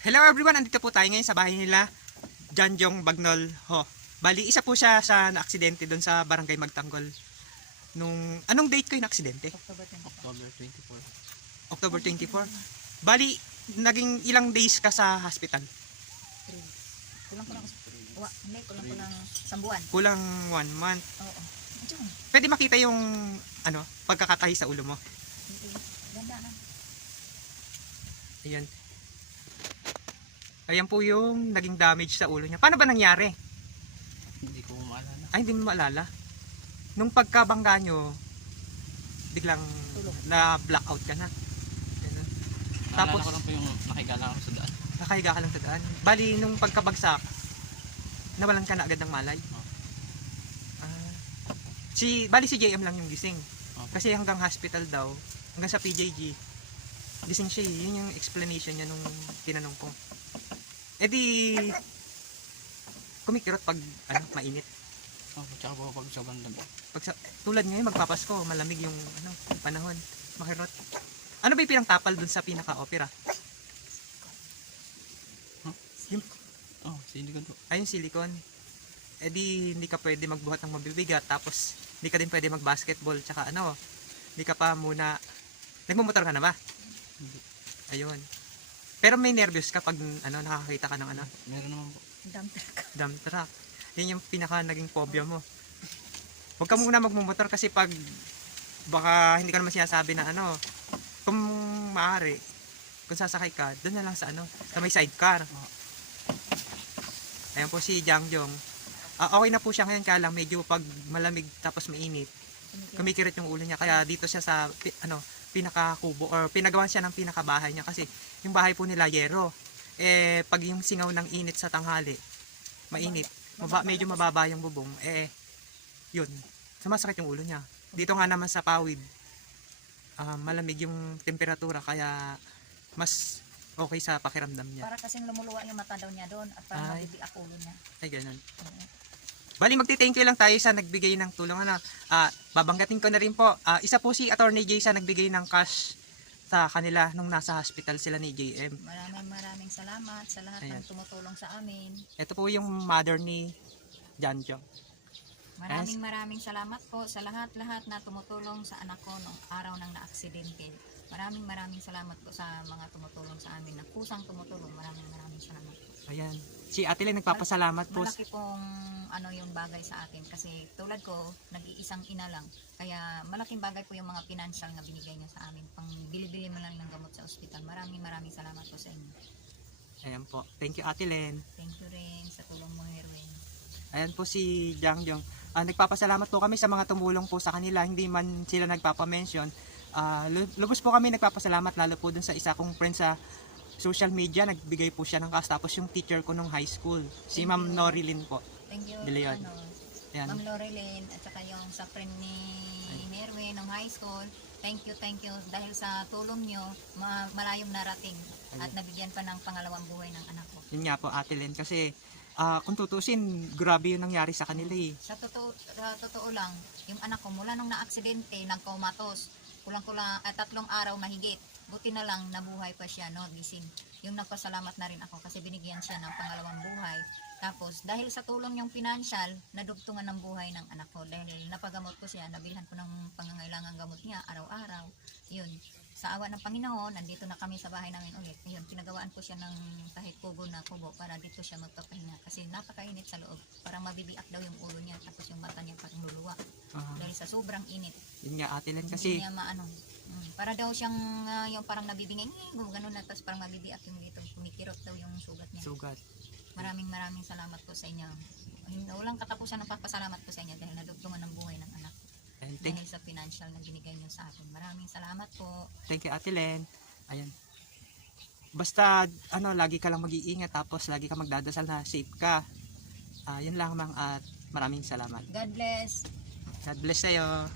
Hello everyone, andito po tayo ngayon sa bahay nila John Jong Bagnol Ho. Bali, isa po siya sa na-aksidente doon sa Barangay Magtanggol. Anong date ko yung na-aksidente? October 24. October 24. Bali, naging ilang days ka sa hospital? Kulang ko lang sambuan. Kulang 1 month. Oo. Pwede makita yung pagkakatahi sa ulo mo. Ganda na. Ayan. Ayan po yung naging damage sa ulo niya. Paano ba nangyari? Hindi ko maalala. Ay, hindi mo maalala. Nung pagkabangga nyo, biglang Tulog. na-blackout ka na. Ganun. Naalala Tapos- ko lang po yung nakahiga lang ako sa daan. Nakahiga ka lang sa daan. Bali, nung pagkabagsak, nawalan ka na agad ng malay. Oh. Bali si JM lang yung gising. Oh. Kasi hanggang hospital daw, hanggang sa PJG, gising siya. Yun yung explanation niya nung tinanong ko. E di, kumikirot pag mainit. Oh, tsaka po pag sobrang lamig. Tulad ngayon, magpapasko, malamig yung panahon. Makirot. Ano ba yung pinangtapal dun sa pinaka-opera? Oh, silikon po. Ay, yung silicone. Eh di, hindi ka pwede magbuhat ng mabibigat. Tapos, hindi ka din pwede mag-basketball. Tsaka hindi ka pa muna... Nagmumotor ka na ba? Hindi. Ayun. Pero may nervous ka pag nakakita ka ng Meron naman po. Dump truck. dump truck. Yun yung pinaka naging phobia mo. Huwag ka muna magmumotor kasi pag baka hindi ka naman sinasabi na kung maaari, kung sasakay ka, doon na lang sa sa may sidecar. Ayan po si Jangjong. Okay na po siya ngayon, kaya lang medyo pag malamig tapos mainit, kumikirit yung ulo niya. Kaya dito siya sa pinaka-kubo or pinagawan siya ng pinakabahay niya kasi yung bahay po nila yero. Pag yung singaw ng init sa tanghali, mainit, medyo mababa yung bubong, yun, sumasakit yung ulo niya. Dito nga naman sa pawid, malamig yung temperatura kaya mas okay sa pakiramdam niya. Para kasing lumuluwa yung mata daw niya doon at parang Ay. mabibiak ulo niya. Ay, ganun. Bali, magti-thank you lang tayo sa nagbigay ng tulong. Babanggatin ko na rin po. Isa po si Attorney Jay sa nagbigay ng cash sa kanila nung nasa hospital sila ni JM. Maraming salamat sa lahat Ayan. ng tumutulong sa amin. Ito po yung mother ni Janjo. Maraming salamat po sa lahat-lahat na tumutulong sa anak ko nung araw ng na-aksidente. Maraming salamat po sa mga tumutulong sa amin na kusang tumutulong. Maraming salamat po. Ayan. Si Ate Len nagpapasalamat po. Malaki pong yung bagay sa akin kasi tulad ko, nag-iisang ina lang. Kaya malaking bagay po yung mga financial na binigay niya sa amin. Pang bili-bili mo lang ng gamot sa ospital. Maraming salamat po sa inyo. Ayan po. Thank you, Ate Len. Thank you rin sa tulong mo, Herwin. Ayan po si Jangjong. Nagpapasalamat po kami sa mga tumulong po sa kanila. Hindi man sila nagpapamention. Lubos po kami nagpapasalamat lalo po dun sa isa kong friend sa social media. Nagbigay po siya ng cash. Tapos yung teacher ko nung high school, si Ma'am Norilyn po. Thank you, De Leon. Ayan. Ma'am Lorelyn, at saka yung sa friend ni Herwin ng high school. Thank you. Dahil sa tulong nyo, malayong narating at nabigyan pa ng pangalawang buhay ng anak ko. Yun nga po, Ate Len. Kasi kung tutusin, grabe yung nangyari sa kanila eh. Sa totoo lang, yung anak ko mula nung na-aksidente, nagkomatos. Kulang-kulang 3 araw mahigit. Buti na lang nabuhay pa siya, no, gising. Yung nagpasalamat na rin ako kasi binigyan siya ng pangalawang buhay. Tapos dahil sa tulong yung financial, nadugtungan ng buhay ng anak ko dahil napagamot ko siya, nabilhan ko ng pangangailangang gamot niya araw-araw. Yun. Sa awa ng Panginoon, nandito na kami sa bahay namin ulit. Ayun, pinagawaan ko siya ng kahit kubo para dito siya magpapahinga kasi napakainit sa loob. Parang mabibiak daw yung ulo niya tapos yung mata niya parang luluwa dahil sa sobrang init. Yun nga, Ate Len, Hindi kasi niya para daw siyang yung parang nabibingay, gano'n na tapos parang mabibiak yung dito, kumikirot daw yung sugat niya. sugat. Maraming salamat po sa inyo. Walang katapusan ng papasalamat po sa inyo dahil nadugtungan ng buhay ng anak ko. And Dahil sa financial na binigay niyo sa akin. Maraming salamat po. thank you, Ate Len. Ayan. Basta, lagi ka lang mag-iingat tapos lagi ka magdadasal na safe ka. Yun lang, Mang, at maraming salamat. God bless. God bless sa'yo.